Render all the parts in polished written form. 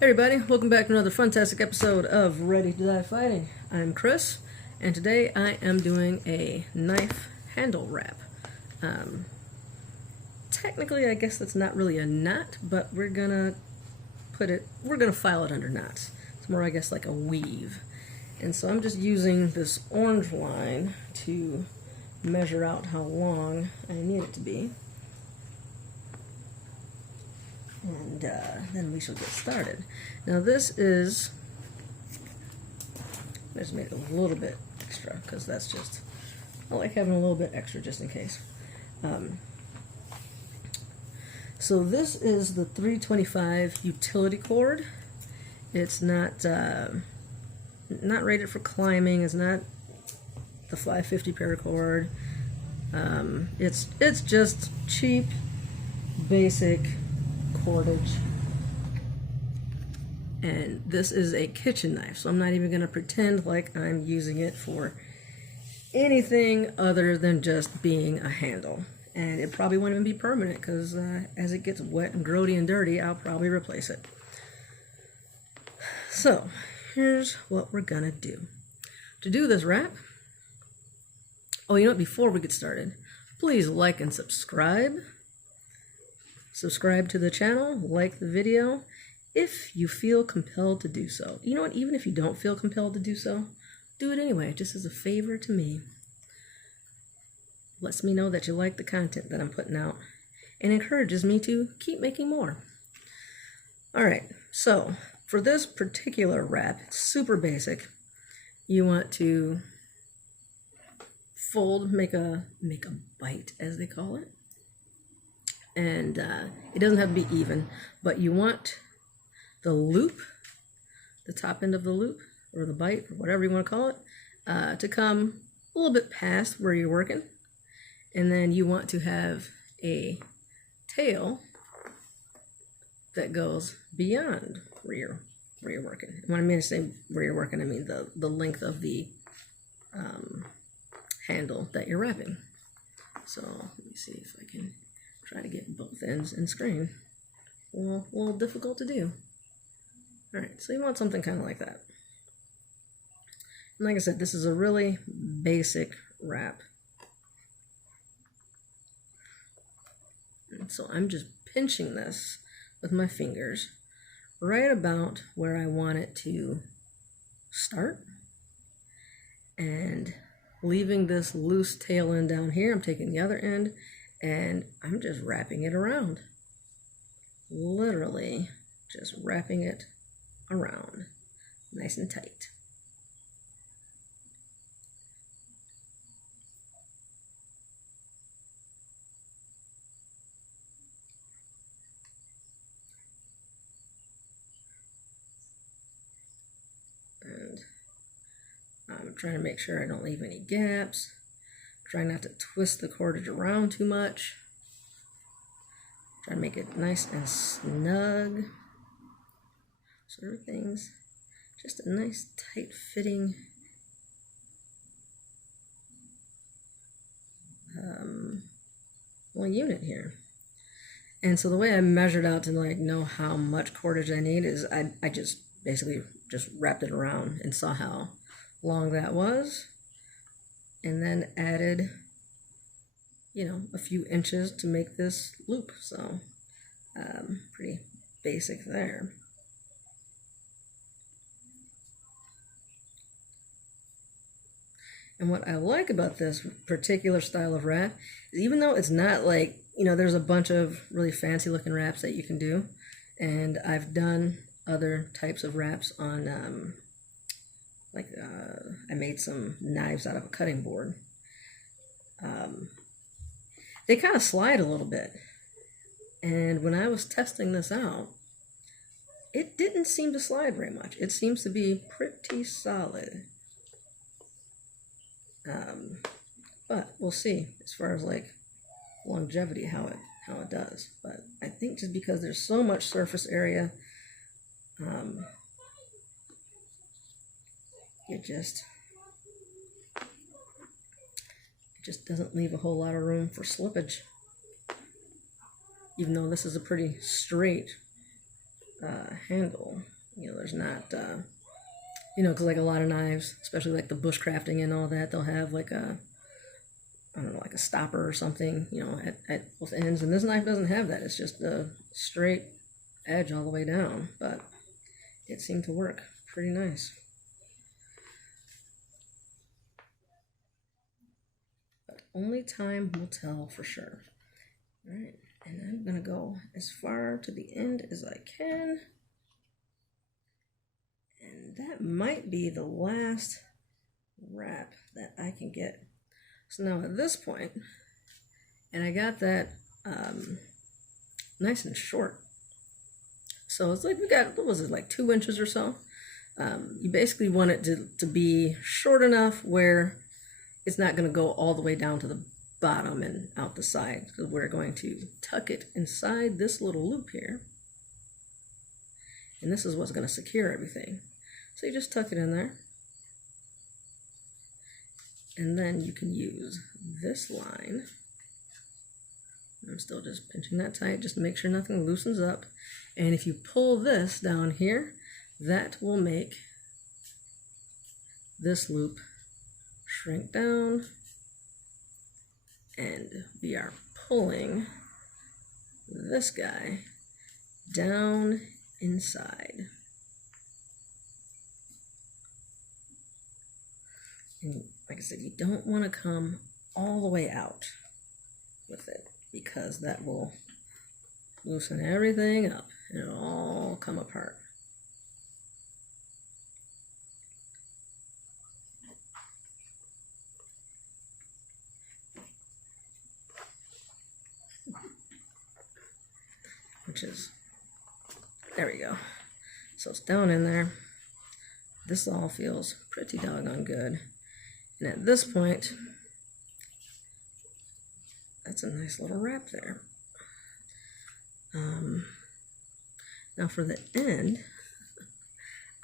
Hey everybody, welcome back to another fantastic episode of Ready to Die Fighting. I'm Chris, and today I am doing a knife handle wrap. Technically, I guess that's not really a knot, but we're gonna file it under knots. It's more, I guess, like a weave. And so I'm just using this orange line to measure out how long I need it to be. And then we shall get started. Now this is, I just made it a little bit extra because that's just, I like having a little bit extra just in case. So this is the 325 utility cord. It's not rated for climbing. It's not the 550 paracord. It's just cheap, basic cordage. And this is a kitchen knife, so I'm not even going to pretend like I'm using it for anything other than just being a handle. And it probably won't even be permanent because as it gets wet and grody and dirty, I'll probably replace it. So here's what we're gonna do. To do this wrap, oh, you know what, before we get started, please like and subscribe. Subscribe to the channel, like the video, if you feel compelled to do so. You know what, even if you don't feel compelled to do so, do it anyway, just as a favor to me. Lets me know that you like the content that I'm putting out and encourages me to keep making more. Alright, so for this particular wrap, it's super basic. You want to fold, make a bite, as they call it. And it doesn't have to be even, but you want the loop, the top end of the loop, or the bite, or whatever you want to call it, to come a little bit past where you're working. And then you want to have a tail that goes beyond where you're working. And when I mean to say where you're working, I mean the length of the handle that you're wrapping. So let me see if I can try to get both ends in screen. Well, a little difficult to do. Alright, so you want something kind of like that. And like I said, this is a really basic wrap. And so I'm just pinching this with my fingers right about where I want it to start. And leaving this loose tail end down here, I'm taking the other end and I'm just wrapping it around. Literally just wrapping it around nice and tight. And I'm trying to make sure I don't leave any gaps. Trying not to twist the cordage around too much. Try to make it nice and snug. So everything's just a nice tight fitting unit here. And so the way I measured out to know how much cordage I need is I just basically just wrapped it around and saw how long that was, and then added a few inches to make this loop. So pretty basic there. And what I like about this particular style of wrap is, even though it's not like, there's a bunch of really fancy looking wraps that you can do, and I've done other types of wraps on, I made some knives out of a cutting board. They kind of slide a little bit. And when I was testing this out, it didn't seem to slide very much. It seems to be pretty solid. But we'll see as far as longevity how it does. But I think just because there's so much surface area, it just doesn't leave a whole lot of room for slippage. Even though this is a pretty straight handle. You know, there's not, you know, because like a lot of knives, especially like the bushcrafting and all that, they'll have like a, I don't know, like a stopper or something, you know, at both ends. And this knife doesn't have that. It's just a straight edge all the way down. But it seemed to work pretty nice. But only time will tell for sure. All right, and I'm gonna go as far to the end as I can. And that might be the last wrap that I can get. So now at this point, and I got that nice and short. So it's like we got, what was it, like 2 inches or so? You basically want it to be short enough where it's not going to go all the way down to the bottom and out the side, because we're going to tuck it inside this little loop here. And this is what's going to secure everything. So you just tuck it in there. And then you can use this line. I'm still just pinching that tight just to make sure nothing loosens up. And if you pull this down here, that will make this loop shrink down. And we are pulling this guy down inside. And like I said, you don't want to come all the way out with it, because that will loosen everything up and it'll all come apart. Which is, there we go. So it's down in there. This all feels pretty doggone good. And at this point, that's a nice little wrap there. Now for the end,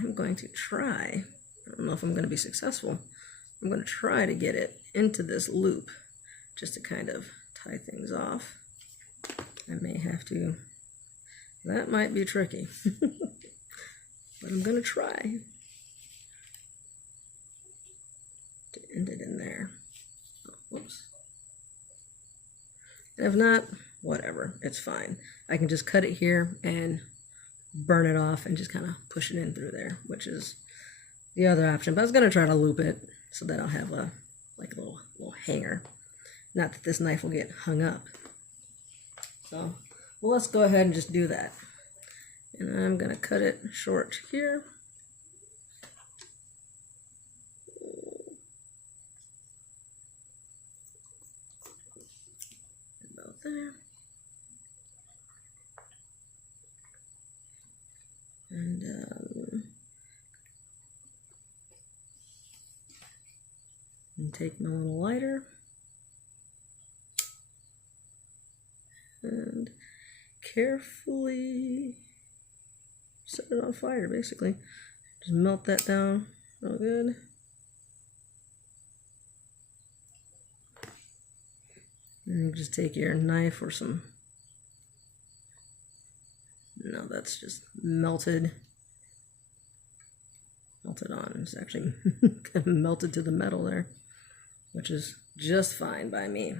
I'm going to try, I don't know if I'm going to be successful, I'm going to try to get it into this loop just to kind of tie things off. I may have to, that might be tricky, but I'm going to try to end it in there. Oh, whoops. And if not, whatever, it's fine. I can just cut it here and burn it off and just kind of push it in through there, which is the other option. But I was going to try to loop it so that I'll have a like a little hanger. Not that this knife will get hung up. So, well, let's go ahead and just do that. And I'm going to cut it short here. About there. And take my little lighter and carefully set it on fire, basically. Just melt that down real good. And you just take your knife or some, no, that's just melted on. It's actually kind of melted to the metal there, which is just fine by me.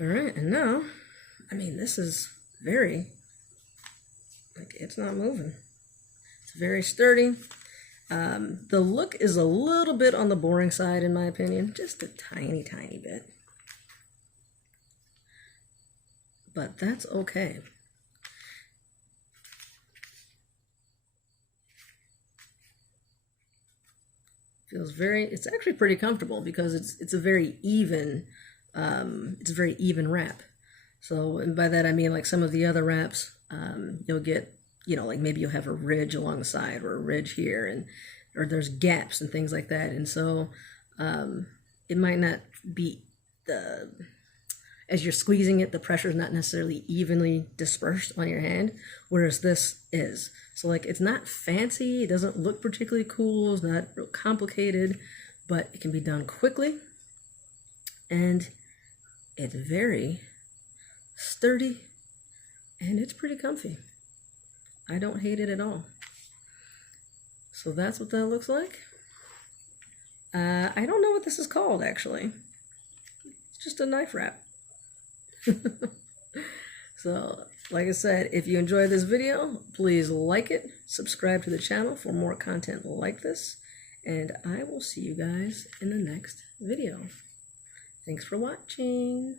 All right, and now, I mean, this is very, like, it's not moving. It's very sturdy. The look is a little bit on the boring side, in my opinion, just a tiny, tiny bit. But that's okay. Feels very, it's actually pretty comfortable because it's a very even wrap. So, and by that I mean like some of the other wraps, you'll get, you know, like maybe you'll have a ridge along the side or a ridge here, or there's gaps and things like that. And so it might not be as you're squeezing it, the pressure is not necessarily evenly dispersed on your hand, whereas this is. So like, it's not fancy, it doesn't look particularly cool, it's not real complicated, but it can be done quickly, and it's very sturdy and it's pretty comfy. I don't hate it at all. So that's what that looks like. I don't know what this is called, actually. It's just a knife wrap. So, like I said, if you enjoyed this video, please like it, subscribe to the channel for more content like this, and I will see you guys in the next video. Thanks for watching.